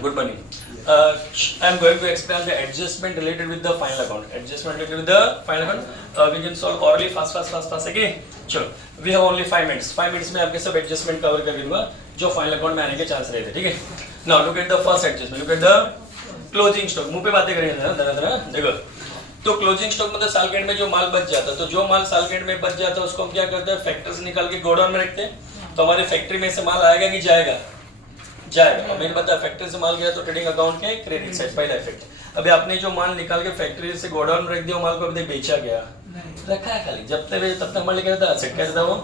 Good morning. I am going to explain the adjustment related with the final account. Adjustment related with the final account. We can solve orally fast. Okay. चलो. We have only 5 minutes. 5 minutes में आपके सब adjustment cover कर दूंगा जो final account में आने के chance रहते हैं. ठीक है. Now look at the first adjustment. Look at the closing stock. मुंह पे बातें करेंगे ना जरा देखो. तो क्लोजिंग स्टॉक मतलब साल के एंड में जो माल बच जाता है, तो जो माल साल के एंड में बच जाता है उसको हम क्या करते हैं, फैक्टर से निकाल के गोडाउन में रखते हैं. तो हमारे फैक्ट्री में से माल आएगा कि जाएगा? जाएगा. हमें पता है फैक्ट्री से माल गया तो ट्रेडिंग अकाउंट के क्रेडिट साइड पहला इफेक्ट. अभी आपने जो माल निकाल के फैक्ट्री से गोडाउन में रख दिया, माल को अभी बेचा गया, रखा है खाली, जब तक माल लेकर आता असेट कहता वो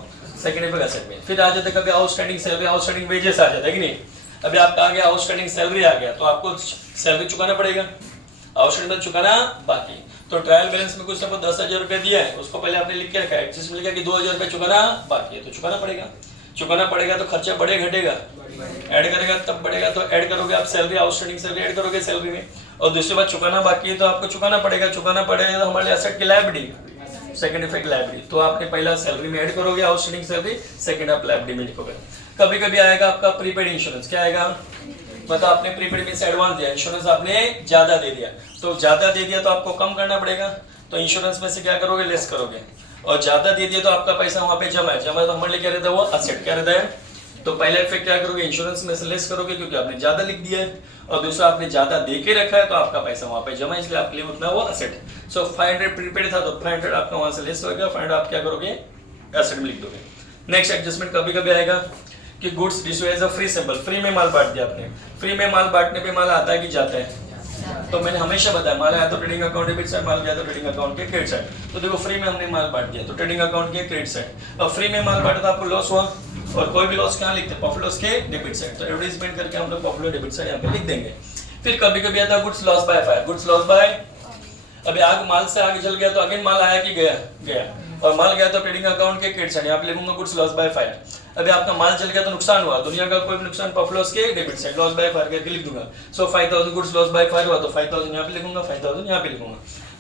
सेकंड इफेक्ट असेट में. फिर आ जाता है कभी आउटस्टैंडिंग सैलरी, आउटस्टैंडिंग वेजेस आ जाता है कि नहीं. अभी आपका आ गया आउटस्टैंडिंग सैलरी आ गया तो आपको सैलरी चुकाना पड़ेगा, आउटस्टैंडिंग चुकाना बाकी. तो ट्रायल बैलेंस में कुछ सबको 10,000 रुपए दिया है, उसको पहले आपने लिख के रखा है, जिसमें लिखा कि 2,000 रुपए चुकाना बाकी है, तो चुकाना पड़ेगा. चुकाना पड़ेगा तो खर्चा बढ़े घटेगा, ऐड करेगा तब बढ़ेगा. तो ऐड करोगे आप सैलरी, आउटस्टैंडिंग सैलरी ऐड करोगे सैलरी में. और दूसरी बात चुकाना बाकी है तो आपको चुकाना पड़ेगा तो हमारे एसेट की लायबिलिटी, सेकंड इफेक्ट लायबिलिटी. तो आपने पहला सैलरी में ऐड करोगे आउटस्टैंडिंग सैलरी, सेकंड आप लायबिलिटी में लिखोगे. कभी कभी आएगा आपका प्रीपेड इंश्योरेंस. क्या आएगा? मतलब आपने प्रीपेड में से एडवांस दिया, इंश्योरेंस आपने ज्यादा दे दिया, तो ज्यादा दे दिया तो आपको कम करना पड़ेगा. तो इंश्योरेंस में से क्या करोगे, लेस करोगे. और ज्यादा दे दिया तो आपका पैसा वहां पे जमा है, जमा तो हमारे लिए क्या रहता है, वो असेट क्या रहता है. तो पहला इफेक्ट क्या करोगे, इंश्योरेंस में से लेस करोगे क्योंकि आपने ज्यादा लिख दिया है. और दूसरा आपने ज्यादा दे के रखा है तो आपका पैसा वहां पे जमा है, इसलिए आपके लिए उतना वो असेट. सो 500 प्रीपेड था तो 500 आपका वहां से लेस होगा, 500 आप क्या करोगे, एसेट में लिख दोगे. नेक्स्ट एडजस्टमेंट कभी कभी आएगा कि goods distribute as a free sample. Free में माल बांट दिया आपने. फ्री में माल बांटने पे माल आता है कि जाता है? तो मैंने हमेशा बताया माल आया तो ट्रेडिंग अकाउंट डेबिट साइड, माल गया तो ट्रेडिंग अकाउंट के क्रेडिट साइड. तो देखो फ्री में हमने माल बांट दिया तो ट्रेडिंग अकाउंट के क्रेडिट साइड. और फ्री में माल बांटा तो आपको लॉस हुआ, और कोई भी लॉस कहाँ लिखते हैं, प्रॉफिट लॉस के डेबिट साइड. तो एडवर्टाइजमेंट करके हम लोग प्रॉफिट डेबिट साइड यहाँ पे लिख देंगे. फिर कभी कभी आता है goods loss by fire. Goods loss by, अभी आग माल से आगे जल गया तो अगेन माल आया कि गया, और माल गया तो ट्रेडिंग अकाउंट के क्रेडिट साइड, यहाँ पे लिखूंगा गुड्स लॉस बाय फायर. अभी आपका माल चल गया तो नुकसान हुआ, दुनिया का कोई भी नुकसान, प्रॉफिट लॉस के debit side, loss by fire करके लिख दूंगा. सो 5,000 गुड्स लॉस बाय फायर हुआ तो 5,000 यहाँ पे लिखूंगा, 5,000 यहाँ पे लिखूंगा.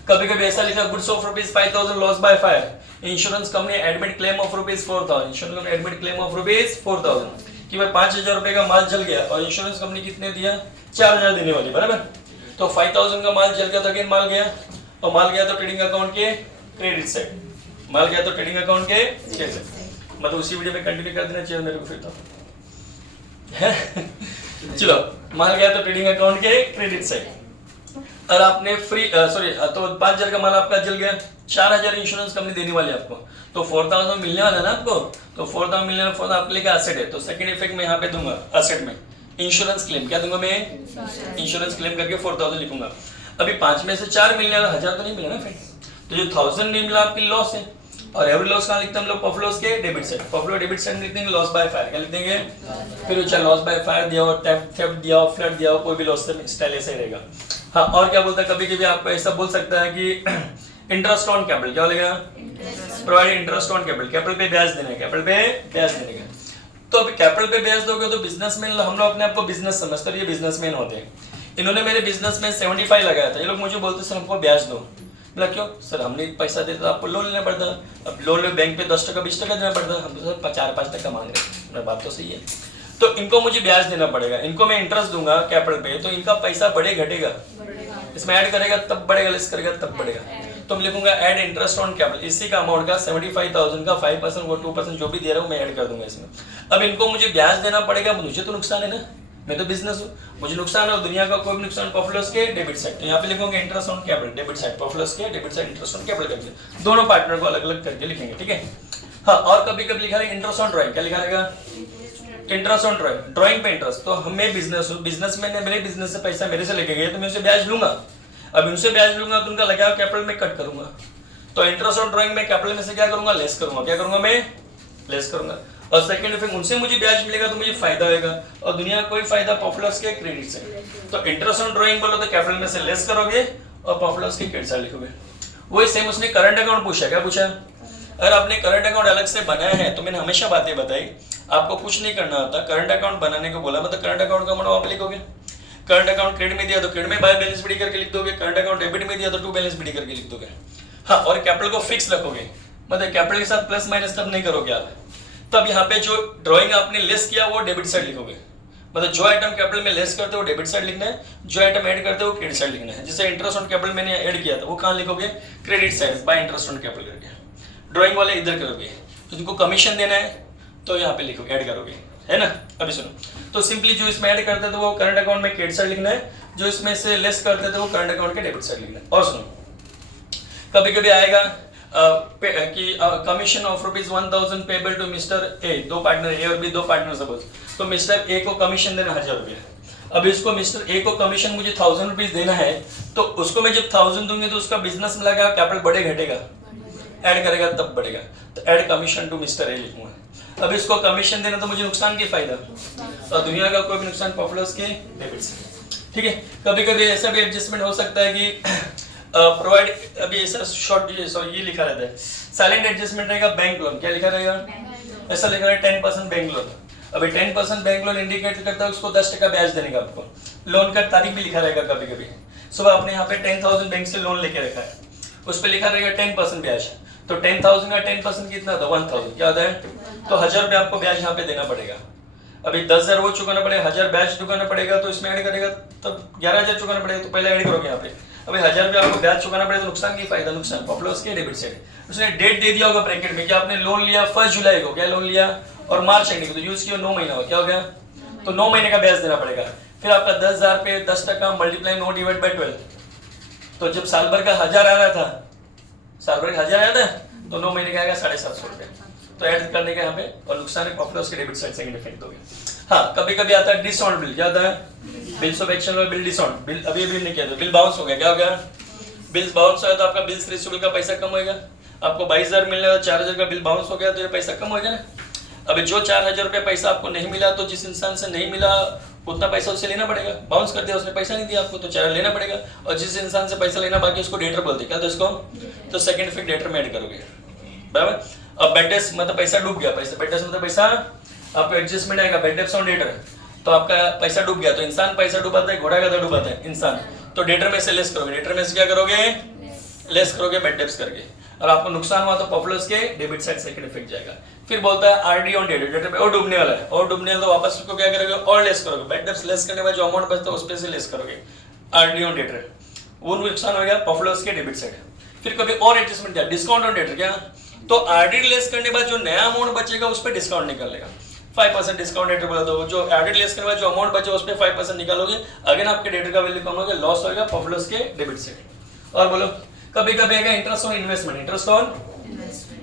कभी कभी ऐसा लिखा goods of ₹5,000 loss by fire. Insurance company admit claim of ₹4,000. Insurance company admit claim of ₹4,000 कि भाई 5,000 रुपए का माल जल गया और इंश्योरेंस कंपनी कितने दिया, 4,000 देने वाली, बराबर. तो 5,000 का माल जल गया तो अगेन माल गया, और माल गया तो ट्रेडिंग अकाउंट के क्रेडिट साइड, माल गया तो ट्रेडिंग अकाउंट के क्रेडिट साइड. मतलब उसी वीडियो में कंटिन्यू कर देना चाहिए मेरे को फिर तो. चलो माल गया तो ट्रेडिंग अकाउंट के क्रेडिट साइड. और आपने फ्री तो 5,000 का माल आपका जल गया, 4,000 इंश्योरेंस कंपनी देने वाली आपको, तो 4,000 मिलने वाला है ना आपको. तो 4,000 मिलने वाला, 4,000 आपके लिए असेट है, तो सेकंड इफेक्ट में यहाँ पे दूंगा असेट में इंश्योरेंस क्लेम. क्या दूंगा मैं, इंश्योरेंस क्लेम करके 4,000 लिखूंगा. अभी 5 में से 4 मिलने वाला, 1,000 तो नहीं मिला ना फिर. तो जो 1,000 नहीं मिला आपकी लॉस है. और एवरी लॉस कहाँ लिखते हैं हम लोग, प्रॉफिट लॉस के debit side. Profit debit side में लिख देंगे लॉस बाय फायर. क्या लिख देंगे, फिर चाहे लॉस बाय फायर दिया हो, थेफ्ट दिया हो, फ्लड दिया हो, कोई भी लॉस स्टाइल ऐसा ही रहेगा. हाँ, और क्या बोलता है, कभी कभी आपको ऐसा बोल सकता है कि इंटरेस्ट ऑन कैपिटल. क्या बोलेगा, provide interest on capital. Capital पे ब्याज देना है, कैपिटल पे ब्याज देने का. तो अभी कैपिटल पे ब्याज दोगे तो बिजनेसमैन, हम लोग अपने आप को बिजनेस समझते हैं, ये बिजनेसमैन होते हैं. इन्होंने मेरे बिजनेस में 75 लगाया था. ये लोग मुझे बोलते सर हमको ब्याज दो. बोला क्यों सर, हमने पैसा देता तो आपको लोन लेना पड़ता. अब लोन ले बैंक पे 10% 20% देना पड़ता, हम तो सर 4-5% मांग रहे हैं. बात तो सही है. तो इनको मुझे ब्याज देना पड़ेगा, इनको मैं इंटरेस्ट दूंगा कैपिटल पे, तो इनका पैसा बढ़े घटेगा, इसमें ऐड करेगा तब बढ़ेगा, लेस करेगा तब बढ़ेगा. तो मैं लिखूंगा ऐड इंटरेस्ट ऑन कैपिटल. इसी का अमाउंट का 75,000 का 5% वो 2% जो भी दे रहा हूँ मैं ऐड कर दूंगा इसमें. अब इनको मुझे ब्याज देना पड़ेगा, मुझे तो नुकसान है ना, मैं तो बिजनेस हूँ, मुझे नुकसान है. दुनिया का कोई भी नुकसान, प्रॉफिट लॉस के डेबिट साइड. तो यहाँ पे लिखोगे interest on capital debit side, profit loss के debit side, interest on capital करके दोनों पार्टनर को अलग अलग करके लिखेंगे. ठीक है. हाँ, और कभी कभी लिखा है इंटरेस्ट ऑन ड्राइंग. क्या लिखा रहेगा, इंटरेस्ट ऑन ड्राइंग. ड्राइंग पे इंटरेस्ट. तो हम, मैं बिजनेस हूँ, बिजनेसमैन ने मेरे बिजनेस से पैसा मेरे से लेके गए तो मैं उसे ब्याज लूंगा. अब उनसे ब्याज लूंगा तो उनका लगा कैपिटल में कट करूंगा. तो इंटरेस्ट ऑन ड्राइंग में कैपिटल में से क्या करूंगा, लेस करूंगा. क्या करूंगा मैं, लेस करूंगा. और सेकंड इफेक्ट, उनसे मुझे ब्याज मिलेगा तो मुझे फायदा होगा, और दुनिया का कोई फायदा प्रॉफिट लॉस के क्रेडिट से. तो इंटरेस्ट ऑन ड्राइंग बोलो तो कैपिटल में से लेस करोगे और प्रॉफिट लॉस के क्रेडिट से लिखोगे. वही सेम उसने करंट अकाउंट पूछा. क्या पूछा, अगर आपने करंट अकाउंट अलग से बनाया है तो मैंने हमेशा बातें बताई, आपको कुछ नहीं करना होता. करंट अकाउंट बनाने को बोला मतलब करंट अकाउंट का अमाउंट आप लिखोगे. करंट अकाउंट क्रेडिट में दिया तो क्रेडिट में बाय बैलेंस बीडी करके लिख दोगे. करंट अकाउंट डेबिट में दिया तो टू बैलेंस बीडी करके लिख दोगे. हाँ, और कैपिटल को फिक्स रखोगे, मतलब कैपिटल के साथ प्लस माइनस तब नहीं करोगे आप. तब यहाँ पे जो ड्राइंग आपने लेस किया वो डेबिट साइड लिखोगे, मतलब जो आइटम कैपिटल में लेस करते हो डेबिट साइड लिखना है, जो आइटम ऐड करते हो क्रेडिट साइड लिखना है। जैसे इंटरेस्ट ऑन कैपिटल मैंने ऐड किया था वो कहाँ लिखोगे, credit side by interest on capital करके। ड्राइंग वाले इधर करोगे, तो तुमको कमीशन देना है तो यहाँ पे लिखो ऐड करोगे, है ना। अभी सुनो, तो सिंपली जो इसमें ऐड करते थे वो करंट अकाउंट में क्रेडिट साइड लिखना है, जो इसमें से लेस करते थे वो करंट अकाउंट के डेबिट साइड लिखना है। और सुनो, कभी कभी आएगा कि commission of ₹1000 payable to mister A, दो पार्टनर ए और बी, दो पार्टनर सपोज, तो मिस्टर ए को कमीशन देना 1000 रुपया। अब इसको मिस्टर ए को कमीशन मुझे 1000 रुपीज देना है, तो उसको मैं जब 1000 दूंगी तो उसका बिजनेस में लगा कैपिटल बढ़े घटेगा, ऐड करेगा तब बढ़ेगा, तो add commission to mister A लिखूंगा। अब इसको कमीशन देना तो मुझे नुकसान की फायदा, और दुनिया का कोई भी नुकसान प्रॉफिट के डेबिट से, ठीक है। कभी कभी ऐसा भी एडजस्टमेंट हो सकता है कि प्रोवाइड, अभी ऐसा शॉर्ट ये लिखा रहता है, साइलेंट एडजस्टमेंट रहेगा बैंक लोन, क्या लिखा रहेगा, ऐसा लिखा है 10% बैंक लोन। अभी 10% बैंक लोन इंडिकेट करता है उसको 10% ब्याज देने का, आपको लोन का तारीख भी लिखा रहेगा। कभी कभी सुबह आपने यहाँ पे 10,000 बैंक से लोन लेके रखा है, उस पर लिखा रहेगा 10% ब्याज, तो 10,000 का 10% कितना था, 1000, क्या होता है, तो 1000 रुपये आपको ब्याज यहाँ पे देना पड़ेगा। अभी 10,000 वो चुकाना पड़ेगा, 1000 ब्याज चुकाना पड़ेगा, तो इसमें ऐड करेगा तब 11,000 चुकाना पड़ेगा, तो पहले ऐड करोगे यहाँ पे। अभी 1000 रुपये आपको ब्याज चुकाना पड़ेगा, तो नुकसान की फायदा, नुकसान प्रॉफिट लॉस के डेबिट साइड। उसने डेट दे दिया होगा ब्रैकेट में कि आपने लोन लिया 1 जुलाई को, क्या लोन लिया, और मार्च एंडिंग को, तो यूज किया 9 महीना हो, क्या हो गया, तो 9 महीने का ब्याज देना पड़ेगा। फिर आपका 10,000 पे 10% मल्टीप्लाई 9 डिवाइड बाई 12, तो जब साल भर का 1000 आ रहा था, साल भर का 1000 आया था, तो 9 महीने का आएगा 750 रुपये, तो ऐड करने का यहाँ पे, और नुकसान है प्रॉफिट लॉस के डेबिट साइड सेकंड इफेक्ट हो गया। हाँ, कभी कभी आता है डिसकाउंट बिल, क्या होता है, बिल्स ऑफ एक्शन और बिल डिसकाउंट, बिल अभी नहीं किया तो बिल बाउंस हो गया, क्या हो गया, बिल्स बाउंस हो तो आपका बिल्स रिसीवेबल का पैसा कम होगा, आपको 22,000 मिल रहा है, 4,000 का बिल बाउंस हो गया तो ये पैसा कम होगा ना। अभी जो 4,000 रुपये पैसा आपको नहीं मिला, तो जिस इंसान से नहीं मिला उतना पैसा उससे लेना पड़ेगा, बाउंस कर दिया उसने, पैसा नहीं दिया आपको, तो 4 लेना पड़ेगा। और जिस इंसान से पैसा लेना बाकी उसको डेटर बोलते, क्या तो इसको, तो सेकंड इफेक्ट डेटर में ऐड करोगे, बराबर। अब बेड डेप्ट मतलब पैसा डूब गया, पैसा बेड डेप्ट मतलब पैसा आपको एडजस्टमेंट आएगा, बेड डेप्ट ऑन डेटर, तो आपका पैसा डूब गया, तो इंसान पैसा डूबाता है, घोड़ा का डूबाता है इंसान, तो डेटर में से लेस करोगे, डेटर में से क्या करोगे, लेस करोगे बेड डेप्ट करके। और आपको नुकसान हुआ तो प्रॉफिट लॉस के डेबिट साइड सेकंड इफेक्ट जाएगा। फिर बोलता है आरडी ऑन डेटर, डेटर पे और डूबने वाला है, और डूबने वाला तो वापस उसको क्या करोगे, और लेस करोगे, बेड डेप्ट लेस करने के बाद जो अमाउंट बचता है उस पे से लेस करोगे, आरडी ऑन डेटर, वो नुकसान हो गया प्रॉफिट लॉस के डेबिट साइड। फिर कभी और एडजस्टमेंट क्या, डिस्काउंट ऑन डेटर, क्या, तो आरडी लेस करने के बाद जो नया अमाउंट बचेगा उस पर डिस्काउंट निकाल लेगा, 5% डिस्काउंट डेटर बोला, तो जो आरडी लेस करने के बाद जो अमाउंट बचे उस पर 5% निकालोगे, अगेन आपके डेटर का वैल्यू कम होगा, लॉस होगा प्रॉफिट लॉस के डेबिट साइड। और बोलो, कभी कभी आएगा interest on investment, interest on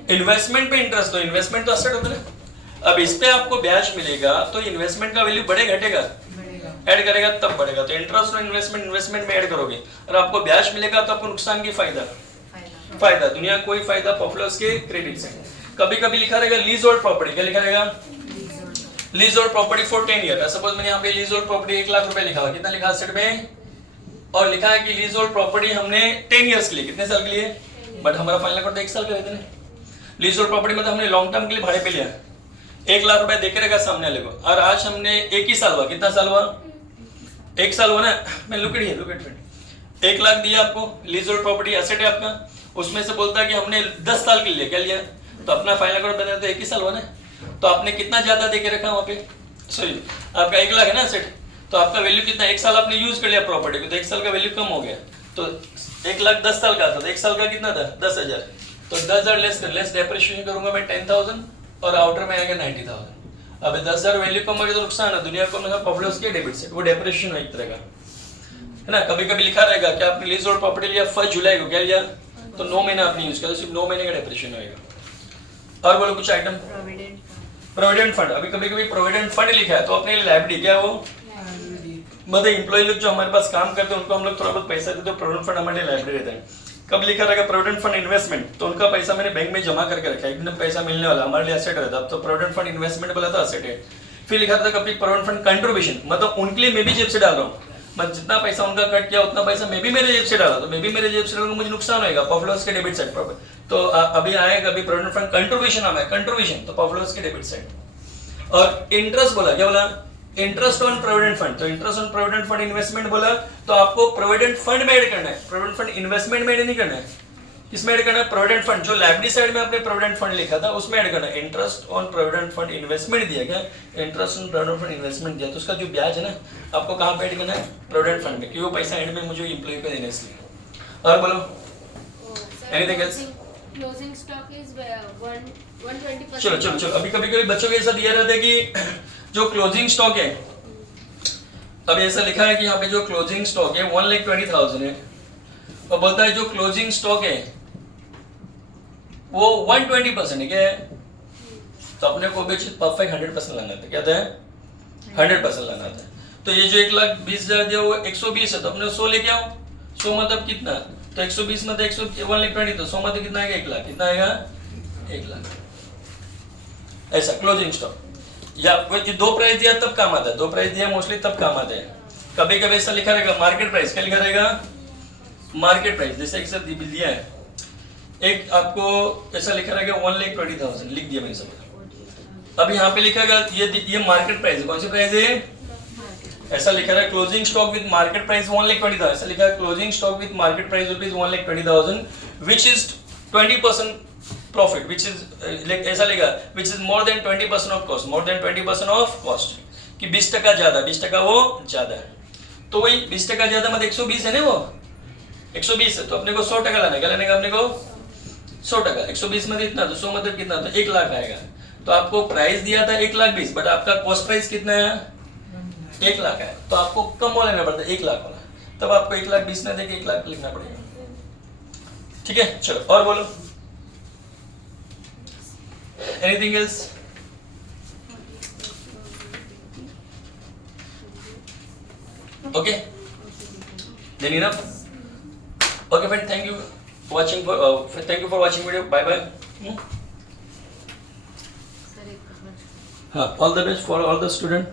investment पे इंटरेस्ट, तो इन्वेस्टमेंट तो असेट होता है, अब इस पे आपको ब्याज मिलेगा तो इन्वेस्टमेंट का वैल्यू बढ़े घटेगा, ऐड करेगा तब बढ़ेगा, तो इंटरेस्ट ऑन इन्वेस्टमेंट इन्वेस्टमेंट में ऐड करोगे, और आपको ब्याज मिलेगा तो आपको नुकसान की फायदा, फायदा दुनिया कोई फायदा प्रॉफिट लॉस के क्रेडिट से। कभी कभी लिखा रहेगा लीज होल्ड प्रॉपर्टी, क्या लिखा रहेगा, lease hold property for 10 year. Suppose मैंने यहाँ पे लीज होल्ड प्रॉपर्टी 1 लाख रुपए लिखा हुआ, कितना लिखा सेट में, और लिखा है कि लीज होल्ड प्रॉपर्टी हमने 10 इयर्स के लिए, कितने साल के लिए, बट हमारा फाइनल अकाउंट 1 साल का रहता है। लीज होल्ड प्रॉपर्टी मतलब हमने लॉन्ग टर्म के लिए भाड़े पे लिया, 1 लाख रुपए देके रखा सामने वाले को, और आज हमने 1 ही साल हुआ, कितना साल हुआ, 1 साल हुआ ना, मैं लुक एट 1 लाख दिया आपको, लीज होल्ड प्रॉपर्टी एसेट है आपका, उसमें से बोलता है कि हमने 10 साल के लिए क्या लिया, तो अपना फाइनल अकाउंट बना तो 1 ही साल हुआ ना, तो आपने कितना ज्यादा देके रखा वहाँ पे, सॉरी आपका 1 लाख है ना एसेट, तो आपका वैल्यू कितना, 1 साल आपने यूज कर लिया प्रॉपर्टी को, तो 1 साल का वैल्यू कम हो गया, तो 1 लाख 10 साल का था, तो 1 साल का कितना था 10,000, तो 10,000 लेस डेप्रिसिएशन करूंगा मैं 10,000, और आउटर में आएगा 90,000। अब 10,000 वैल्यू कम हो गया तो नुकसान है, दुनिया को प्रॉफिट लॉस के डेबिट से, वो डेप्रिसिएशन है एक तरह का, है ना। कभी कभी लिखा रहेगा कि आपने लीज होल्ड प्रॉपर्टी लिया 1 जुलाई को, क्या लिया, तो 9 महीना आपने यूज किया, तो सिर्फ 9 महीने का डेप्रिसिएशन होगा। और बोलो कुछ आइटम, प्रोविडेंट फंड, अभी कभी कभी प्रोविडेंट फंड लिखा है तो अपने लिए लायबिलिटी, क्या वो मतलब एम्प्लॉय लोग जो हमारे पास काम करते हैं उनको हम लोग थोड़ा बहुत पैसा देते हैं, प्रोविडेंट फंड हमारे लिए लायबिलिटी रहता है। कब लिखा रहेगा प्रोविडेंट फंड इन्वेस्टमेंट, तो उनका पैसा मैंने बैंक में जमा करके रखा है, एकदम पैसा मिलने वाला, हमारे लिए एसेट रहता है, तो प्रोविडेंट फंड इन्वेस्टमेंट बोला था एसेट है। फिर लिखा था कभी प्रोविडेंट फंड कंट्रीब्यूशन, मतलब उनके लिए मैं भी जेब से डाल रहा हूँ, मतलब जितना पैसा उनका कट किया उतना पैसा मैं भी मेरे जेब से डाला, तो मैं भी मेरे जेब से डालूंगा, मुझे नुकसान होगा, प्रॉफिट लॉस के डेबिट साइड, तो अभी आएगा अभी प्रोविडेंट फंड कंट्रीब्यूशन आया, कंट्रीब्यूशन तो प्रॉफिट लॉस के डेबिट साइड। और इंटरेस्ट बोला, क्या बोला, इंटरेस्ट ऑन प्रोविडेंट फंड, तो interest on provident fund investment बोला, तो आपको प्रोविडेंट फंड में ऐड करना है, प्रोविडेंट फंड इन्वेस्टमेंट में ऐड नहीं करना है, किसमें ऐड करना है? Provident fund. जो लायबिलिटी साइड में आपने प्रोविडेंट फंड लिखा था उसमें ऐड करना है। Interest on provident fund investment दिया गया, interest on provident fund investment दिया, तो उसका जो ब्याज है ना आपको कहाँ पे ऐड करना है? प्रोविडेंट फंड में, क्योंकि वो पैसा एंड में मुझे एम्प्लॉय को देना है इसलिए। और बोलो anything else? Closing stock is 120%। चलो चलो चलो, अभी कभी कभी बच्चों के ऐसा दिया रहता है कि जो क्लोजिंग स्टॉक है, अभी ऐसा लिखा है कि यहाँ पे जो क्लोजिंग स्टॉक है 1,20,000 है, और बोलता है जो क्लोजिंग स्टॉक है वो 120% है, क्या है? तो अपने को भी परफेक्ट 100% लाना था, क्या था? 100% लाना था। तो ये जो 1,20,000 दिया वो 120 है, तो अपने 100 लेके आओ। 100 मतलब कितना? तो 120 मतलब 1,20,000, तो 100 मतलब कितना आएगा? 1 लाख। कितना आएगा? 1 लाख। ऐसा क्लोजिंग स्टॉक। या ये दो प्राइस दिया तब काम आता है, दो प्राइस दिया मोस्टली तब काम आता है। कभी कभी ऐसा लिखा रहेगा मार्केट प्राइस, क्या लिखा रहेगा? Market price. जैसे एक साथ दिया है, एक आपको ऐसा लिखा रहेगा 1,20,000 लिख दिया मैंने सब। अब यहाँ पे लिखा गया ये मार्केट प्राइस है। कौन सी प्राइस है? ऐसा लिखा है closing stock with market price 1,20,000। ऐसा लिखा है closing stock with market price rupees 1,20,000 which is 20% profit, which is ऐसा लिखा which is more than 20% of cost, more than 20% of cost, कि 20% ज्यादा, 20% वो ज्यादा है। तो वही 20% ज्यादा मतलब 120 है ना, वो 120 है, तो अपने को 100% लाना है। क्या लाने का अपने को? 100%। 120 में इतना, तो 100 मतलब कितना? तो 1 लाख आएगा। तो आपको प्राइस दिया था 1,20,000, बट आपका कॉस्ट प्राइस कितना है? 1 लाख है, तो आपको कम वाला लेना पड़ता है, 1 लाख वाला, तब आपको 1,20,000 में देके 1 लाख लिखना पड़ेगा। ठीक है, चलो और बोलो anything else? Okay than enough. Okay, friend. Thank you for watching video. Bye bye. All the best for all the student.